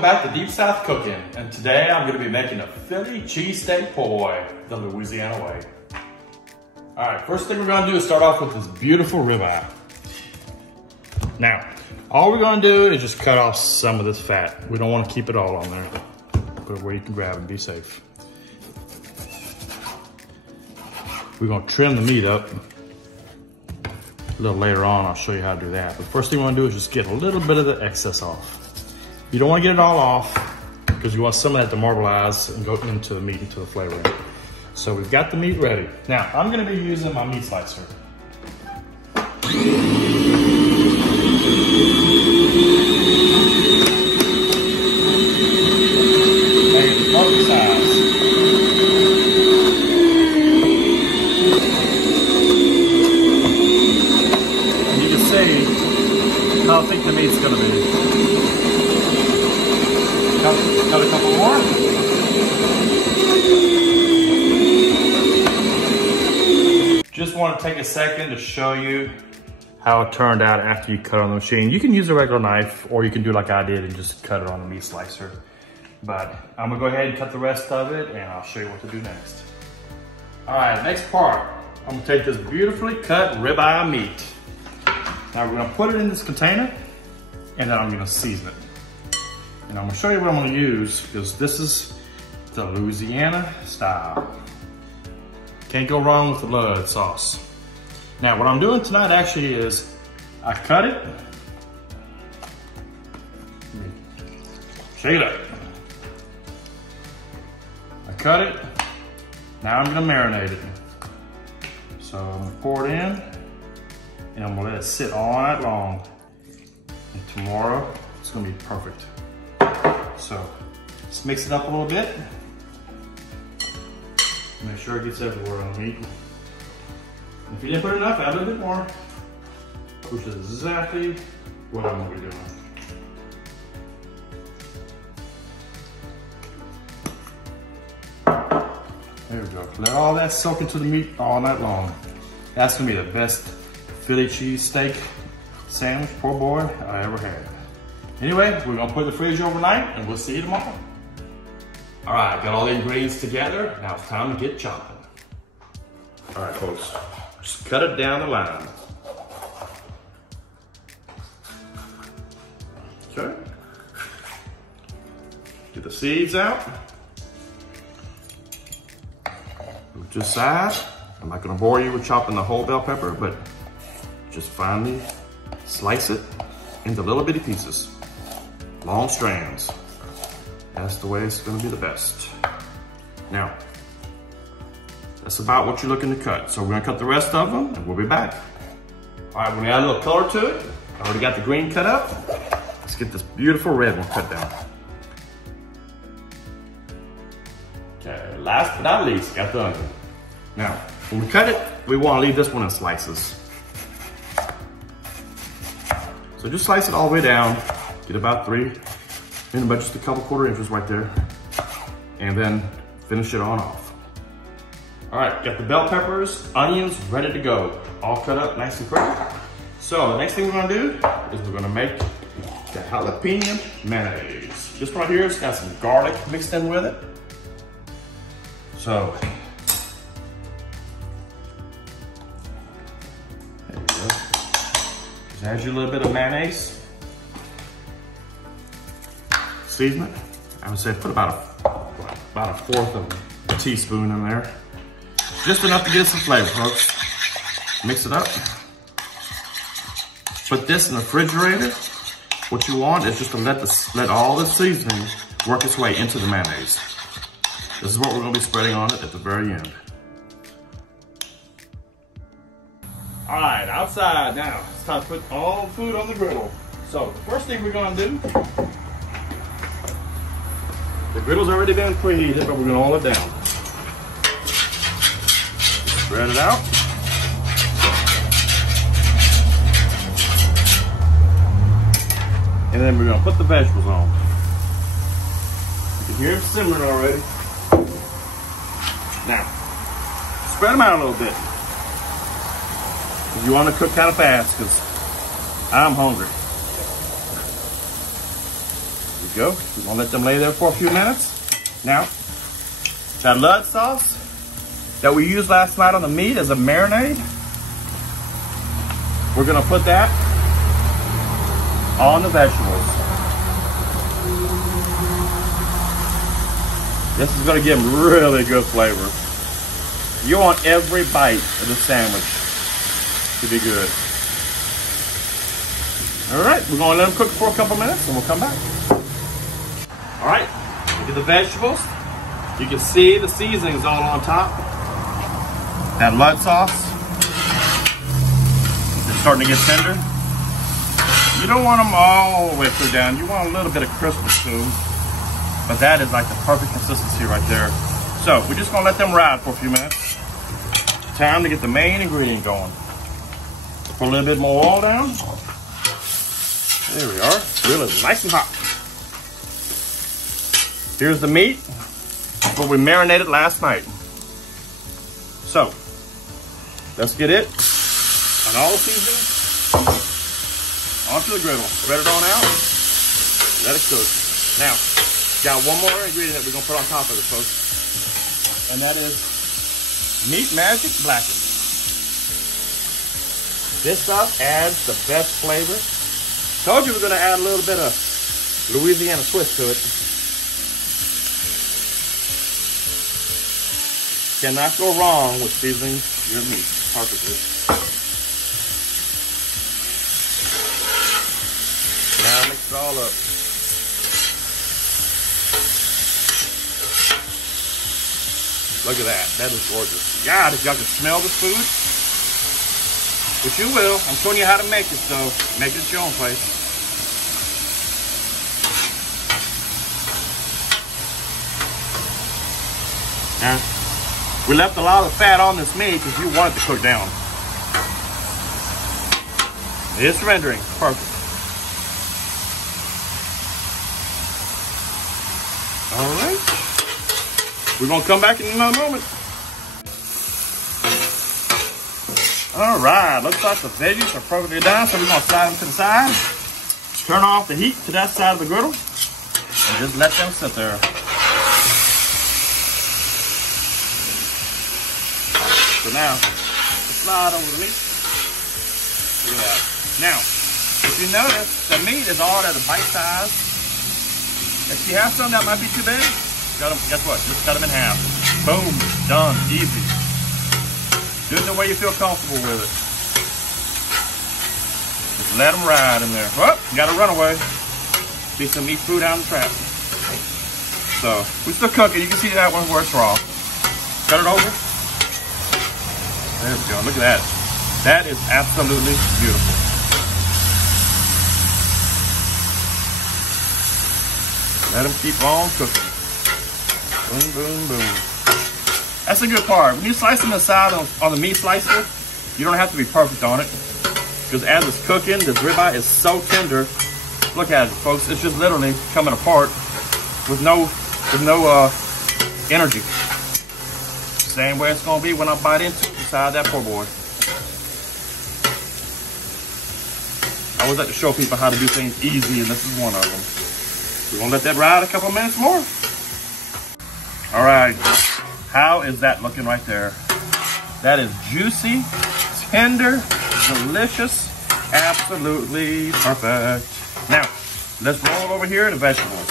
welcome back to Deep South Cooking. And today I'm gonna be making a Philly cheesesteak po' boy, the Louisiana way. All right, first thing we're gonna do is start off with this beautiful ribeye. Now, all we're gonna do is just cut off some of this fat. We don't wanna keep it all on there. Put it where you can grab and be safe. We're gonna trim the meat up. A little later on, I'll show you how to do that. But first thing we wanna do is just get a little bit of the excess off. You don't wanna get it all off because you want some of that to marbleize and go into the meat, into the flavoring. So we've got the meat ready. Now, I'm gonna be using my meat slicer. Perfect size. And you can see how thick the meat's gonna be. Got a couple more. Just want to take a second to show you how it turned out after you cut on the machine. You can use a regular knife or you can do like I did and just cut it on the meat slicer. But I'm gonna go ahead and cut the rest of it and I'll show you what to do next. All right, next part. I'm gonna take this beautifully cut ribeye meat. Now we're gonna put it in this container and then I'm gonna season it. And I'm gonna show you what I'm gonna use because this is the Louisiana style. Can't go wrong with the lard sauce. Now what I'm doing tonight actually is I cut it. Shake it up. I cut it. Now I'm gonna marinate it. So I'm gonna pour it in and I'm gonna let it sit all night long. And tomorrow it's gonna be perfect. So let's mix it up a little bit. Make sure it gets everywhere on the meat. If you didn't put enough, add a little bit more, which is exactly what I'm gonna be doing. There we go. Let all that soak into the meat all night long. That's gonna be the best Philly cheesesteak sandwich po' boy I ever had. Anyway, we're gonna put it in the fridge overnight and we'll see you tomorrow. All right, got all the ingredients together. Now it's time to get chopping. All right, folks, just cut it down the line. Okay. Get the seeds out. Move to the side. I'm not gonna bore you with chopping the whole bell pepper, but just finely slice it into little bitty pieces. Long strands. That's the way it's gonna be the best. Now, that's about what you're looking to cut. So we're gonna cut the rest of them and we'll be back. All right, we're gonna add a little color to it. I already got the green cut up. Let's get this beautiful red one cut down. Okay, last but not least, got the onion. Now, when we cut it, we wanna leave this one in slices. So just slice it all the way down. Get about 3, and about just a couple quarter inches right there. And then finish it on off. All right, got the bell peppers, onions ready to go. All cut up nice and pretty. So the next thing we're gonna do is we're gonna make the jalapeno mayonnaise. This right here has got some garlic mixed in with it. So, there you go. Just add you a little bit of mayonnaise. Season it. I would say put about a fourth of a teaspoon in there. Just enough to get some flavor, folks. Mix it up. Put this in the refrigerator. What you want is just to let all the seasoning work its way into the mayonnaise. This is what we're gonna be spreading on it at the very end. All right, outside now. It's time to put all the food on the griddle. So the first thing we're gonna do, the griddle's already been preheated, but we're gonna hold it down. Spread it out. And then we're gonna put the vegetables on. You can hear them simmering already. Now, spread them out a little bit. If you want to cook kind of fast, because I'm hungry. we go. We're gonna let them lay there for a few minutes. Now, that lard sauce that we used last night on the meat as a marinade, we're gonna put that on the vegetables. This is gonna give them really good flavor. You want every bite of the sandwich to be good. All right, we're gonna let them cook for a couple minutes and we'll come back. All right, look at the vegetables. You can see the seasonings all on top. That lard sauce is starting to get tender. You don't want them all the way through down. You want a little bit of crispness too. But that is like the perfect consistency right there. So we're just gonna let them ride for a few minutes. Time to get the main ingredient going. Put a little bit more oil down. There we are, really nice and hot. Here's the meat, what we marinated last night. So, let's get it and all the seasonings onto the griddle. Spread it on out, let it cook. Now, got one more ingredient that we're gonna put on top of it, folks. And that is Meat Magic Blackened. This stuff adds the best flavor. Told you we're gonna add a little bit of Louisiana twist to it. Cannot go wrong with seasoning your meat perfectly. Now mix it all up. Look at that, that is gorgeous. God, if y'all can smell this food, which you will, I'm showing you how to make it, so make it at your own place. Now, we left a lot of fat on this meat because you want it to cook down. It's rendering, perfect. All right, we're gonna come back in another moment. All right, looks like the veggies are perfectly done, so we're gonna slide them to the side. Turn off the heat to that side of the griddle, and just let them sit there. So now, slide over the meat. Look at that. Now, if you notice, the meat is all at a bite size. If you have some that might be too big, guess what? Just cut them in half. Boom, done, easy. Do it the way you feel comfortable with it. Just let them ride in there. Oh, got a runaway. See some meat food out in the trap. So, we're still cooking. You can see that one where it's raw. Cut it over. There we go, look at that. That is absolutely beautiful. Let them keep on cooking. Boom, boom, boom. That's the good part. When you slice them aside on the meat slicer, you don't have to be perfect on it. Because as it's cooking, this ribeye is so tender. Look at it, folks. It's just literally coming apart with no energy. Same way it's gonna be when I bite into it inside that poor boy. I always like to show people how to do things easy, and this is one of them. We're gonna let that ride a couple minutes more. All right, how is that looking right there? That is juicy, tender, delicious, absolutely perfect. Now, let's roll over here to vegetables.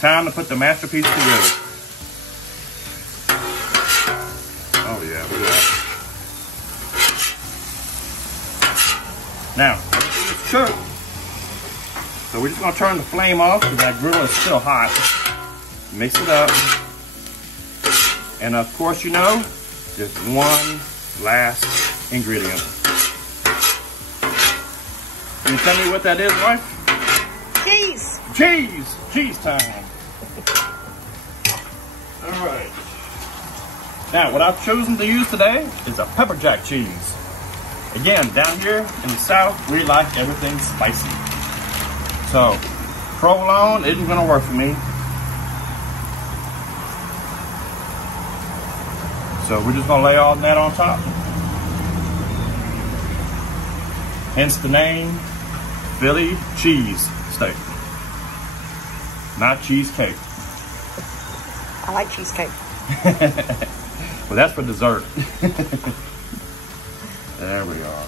Time to put the masterpiece together. Oh yeah, look at that. Now, it's cooked. So we're just gonna turn the flame off because that griddle is still hot. Mix it up. And of course, you know, just one last ingredient. Can you tell me what that is, wife? Cheese. Cheese. Cheese time. All right. Now, what I've chosen to use today is a pepper jack cheese. Again, down here in the South, we like everything spicy. So, provolone isn't gonna work for me. So we're just gonna lay all that on top. Hence the name, Philly Cheesesteak. not cheesecake. I like cheesecake. Well, that's for dessert. There we are.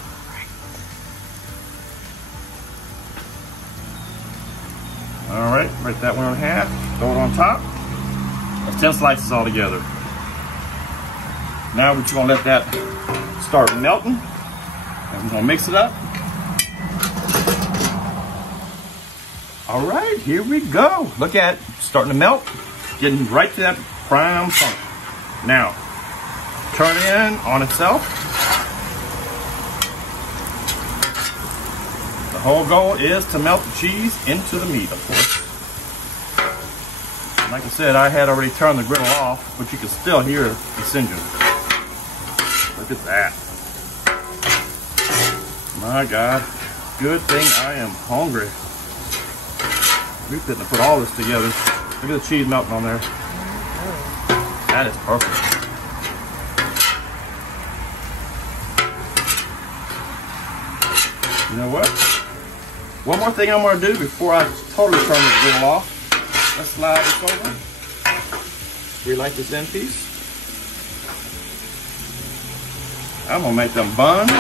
All right, break that one in half, throw it on top. That's 10 slices all together. Now we're just gonna let that start melting. And we're gonna mix it up. All right, here we go. Look at it, starting to melt, getting right to that prime point. Now, turn it in on itself. The whole goal is to melt the cheese into the meat, of course. Like I said, I had already turned the griddle off, but you can still hear the singeing. Look at that. My God, good thing I am hungry. We're fitting to put all this together. Look at the cheese melting on there. That is perfect. You know what? One more thing I'm going to do before I totally turn this griddle off. Let's slide this over. Relight this end piece. I'm going to make them buns.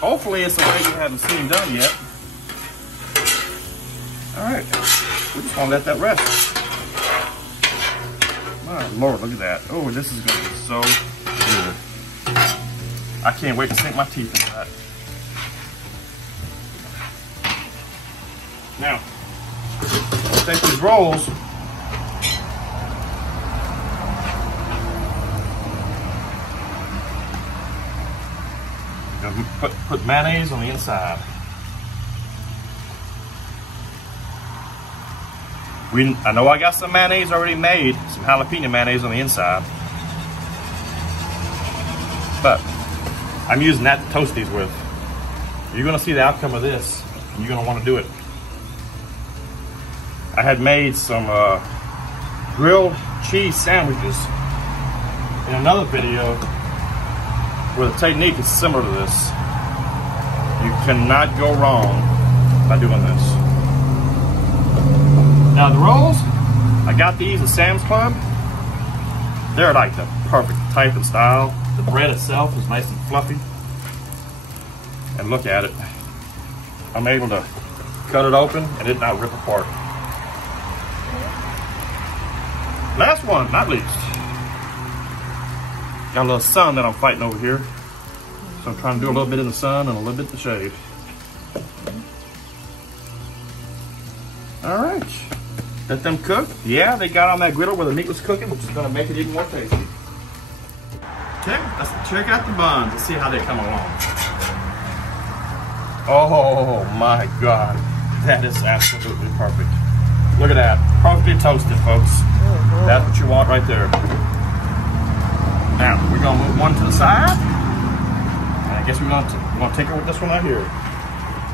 Hopefully it's a way you haven't seen done yet. Alright, we're just going to let that rest. My Lord, look at that. Oh, this is going to be so good. I can't wait to sink my teeth into that. Now, let's take these rolls. Put mayonnaise on the inside. I know I got some mayonnaise already made, some jalapeno mayonnaise on the inside. But I'm using that to toast these with. You're gonna see the outcome of this, and you're gonna wanna do it. I had made some grilled cheese sandwiches in another video where the technique is similar to this. You cannot go wrong by doing this. Now the rolls, I got these at Sam's Club. They're like the perfect type and style. The bread itself is nice and fluffy. And look at it. I'm able to cut it open and it not rip apart. Last one, not least. Got a little sun that I'm fighting over here. So I'm trying to do a little bit in the sun and a little bit in the shade. All right, let them cook. Yeah, they got on that griddle where the meat was cooking, which is gonna make it even more tasty. Okay, let's check out the buns and see how they come along. Oh my God, that is absolutely perfect. Look at that, perfectly toasted, folks. That's what you want right there. Now, we're gonna move one to the side. And I guess we're gonna take over this one right here.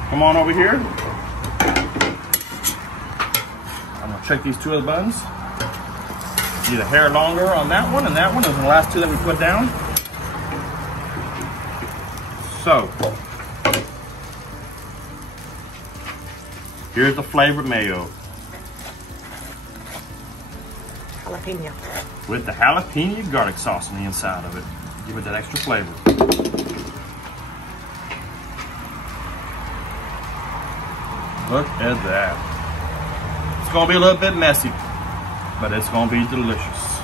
Come on over here. I'm gonna check these two of the buns. Need a hair longer on that one and that one. Those are the last two that we put down. So, here's the flavored mayo. Jalapeno. With the jalapeno garlic sauce on the inside of it. Give it that extra flavor. Look at that. It's gonna be a little bit messy, but it's gonna be delicious.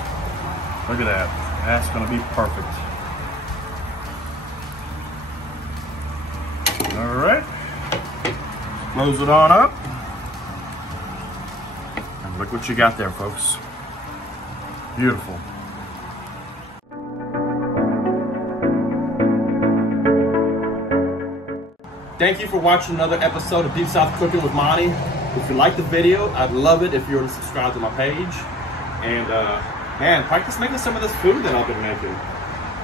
Look at that. That's gonna be perfect. All right. Close it on up. And look what you got there, folks. Beautiful. Thank you for watching another episode of Deep South Cooking with Monty. If you liked the video, I'd love it if you were to subscribe to my page. And man, practice making some of this food that I've been making.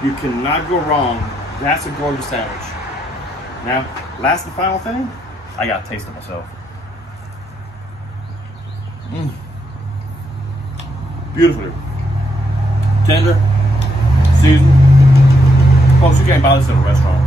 You cannot go wrong. That's a gorgeous sandwich. Now, last and final thing, I gotta taste it myself. Beautifully. Tender, seasoned. Folks, you can't buy this at a restaurant.